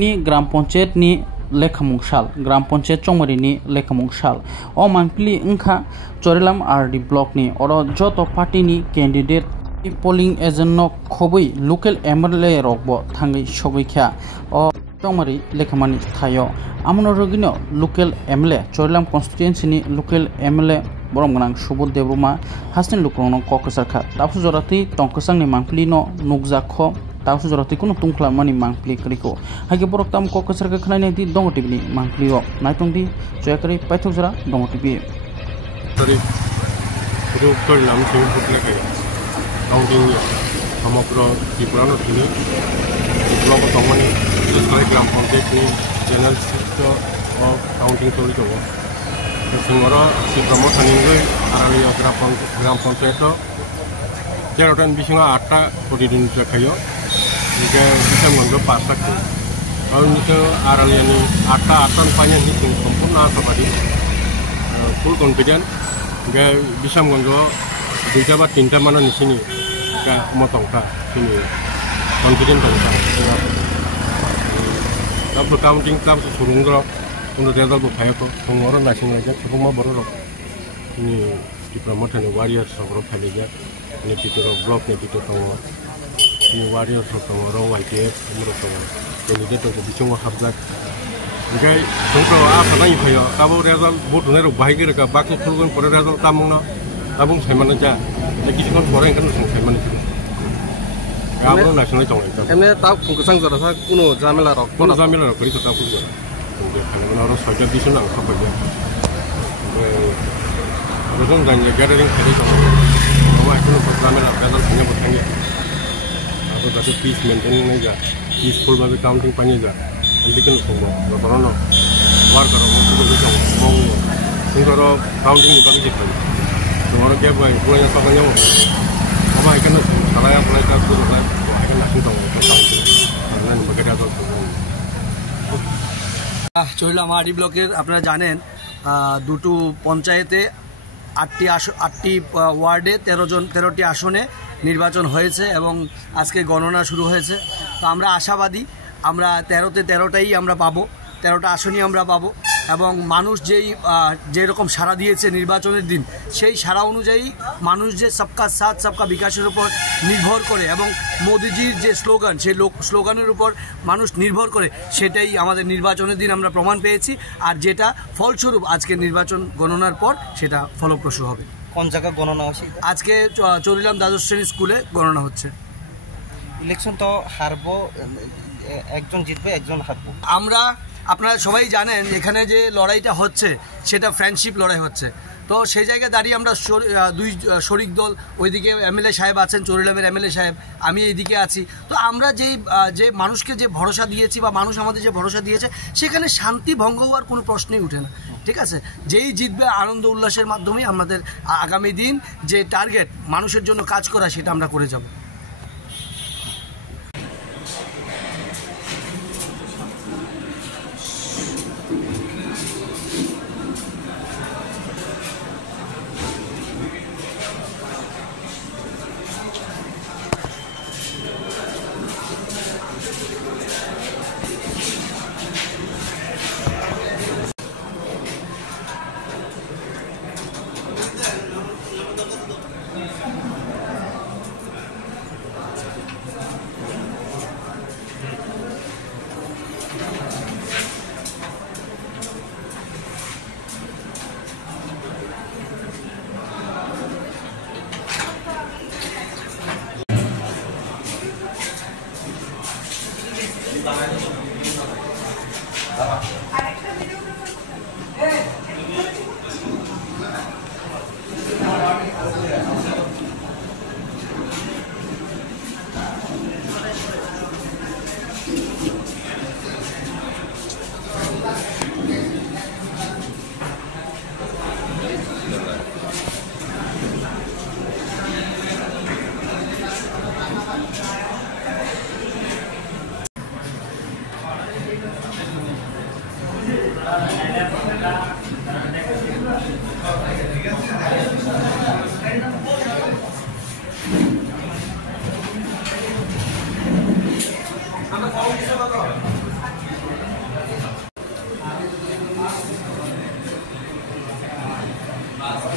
ni গ্রাম panchayat ni lekhamung sal গ্রাম panchayat চংমারি ni lekhamung sal o mangpili wngkha Chorilam RD block ni oro joto party ni candidate polling agent no khobui local MLA rokbo thangai sogoikha o chongmari lekhamani thayo amno rogino local MLA Chorilam constituency ni local MLA boromganang Subodh Debroma hastin lukrongno kokosarkha tapsu jorati tongkosang ni mangpili no nukjakho tapsu jorati kuno tungklamani mangpili kriko hage boroktam kokosarkha khnai di dongo tv ni mangpili o naitongdi joyakari paithokjara dongo tv sorry Chorilam singphutleke counting সমগ্র ত্রিপুরানো তিনি block তমনি বিশেষভাবে গ্রাম পঞ্চায়েতনি general seat counting চলি দङ সিংহর শিবব্রহ্ম সানিঙ্গৈ আরালিয়া গ্রাম পঞ্চায়েত 13টান বিসিङा 8টা প্রতিদিন দেখাयो इनके बिसामगंजो 5टा और निसो आरालियानि 8टान पाइने निसिं सम्पूर्ण आसाबादि full confident इनके बिसामगंजो 2टा बा 3टा मानो निसिनि मतंखा जोंनि कन्फिडेन्ट दंखा दा काउन्टिं क्लाब सुरुंग्र उन्दै देदालबो फायको दङर नासिंलायजा सुबुंमा बर'र जोंनि डिप्लोमेटनि वारियार्स सगरो फायलायजा नि बितोर ब्लक नि बितोर दङ नि वारियार्स दङ रंगायजे उमरो दङ केन्डिडेट दङ बिथिङाव हाबजा ओमफ्राय जोंखौ आसा नायो फायो दाबो रेजाल्ट भट होनायाव बाहायगोरगा बाखि फुलगोन परे रेजाल्ट तामुंनो दाबुं सायमानो जा किसिखन फरायगोन जों सायमानो गाबो नासनाय दङ एमने ता खुंगसां जरासा कुनो जामेला रक कुनो जामेला रक करि ता फुजो जों खालामनो आरो सयटा दिसन आं खाबाय आरो जों दानि ग्यादारिं खालाय दङ मा कुनो जामेला बेदाल थाङा बथाङि आरो दासो पिस मेंटेनिं नै जा पिसफुल भाबे काउन्टिं पानि जा बिदिखौनो संबो रतरनो वार्कार गुबुन दङ मावो जोंरो काउन्टिं नि बागै जेथाय जोंरो गेबाय गयना साबायाव मा इखनो सालाया फलायता गुरुला इखनो नासिं दङ काउन्टिं बगेरा दङ Chorilam RD ব্লকের আপনারা জানেন দুটো পঞ্চায়েতে 8টি ওয়ার্ডে 13টি আসনে নির্বাচন হয়েছে এবং আজকে গণনা শুরু হয়েছে তো আমরা আশাবাদী আমরা 13তে 13টাই আমরা পাবো 13টা আসনই আমরা পাবো এবং মানুষ যেরকম সাড়া দিয়েছে নির্বাচনের দিন সেই সাড়া অনুযায়ী মানুষ যে সবকা সাথ সবকা বিকাশের উপর নির্ভর করে এবং মোদিজির যে স্লোগান সেই স্লোগানের উপর মানুষ নির্ভর করে সেটাই আমাদের নির্বাচনের দিন আমরা প্রমাণ পেয়েছি আর যেটা ফলস্বরূপ আজকে নির্বাচন গণনার পর সেটা ফলপ্রসূ হবে। কোন জায়গায় গণনা হচ্ছে আজকে চরিলাম দ্বাদশ শ্রেণী স্কুলে গণনা হচ্ছে। ইলেকশন তো হারবো একজন জিতবে একজন হারবো আমরা আপনারা সবাই জানেন এখানে যে লড়াইটা হচ্ছে সেটা ফ্রেন্ডশিপ লড়াই হচ্ছে তো সেই জায়গায় দাঁড়িয়ে আমরা দুই শরিক দল ওইদিকে এমএলএ সাহেব আছেন চরিলামের এমএলএ সাহেব আমি এইদিকে আছি তো আমরা যে মানুষকে যে ভরসা দিয়েছি বা মানুষ আমাদের যে ভরসা দিয়েছে সেখানে শান্তি ভঙ্গ হওয়ার কোনো প্রশ্নই উঠে না ঠিক আছে যেই জিতবে আনন্দ উল্লাসের মাধ্যমে আমাদের আগামী দিন যে টার্গেট মানুষের জন্য কাজ করা সেটা আমরা করে যাব। आज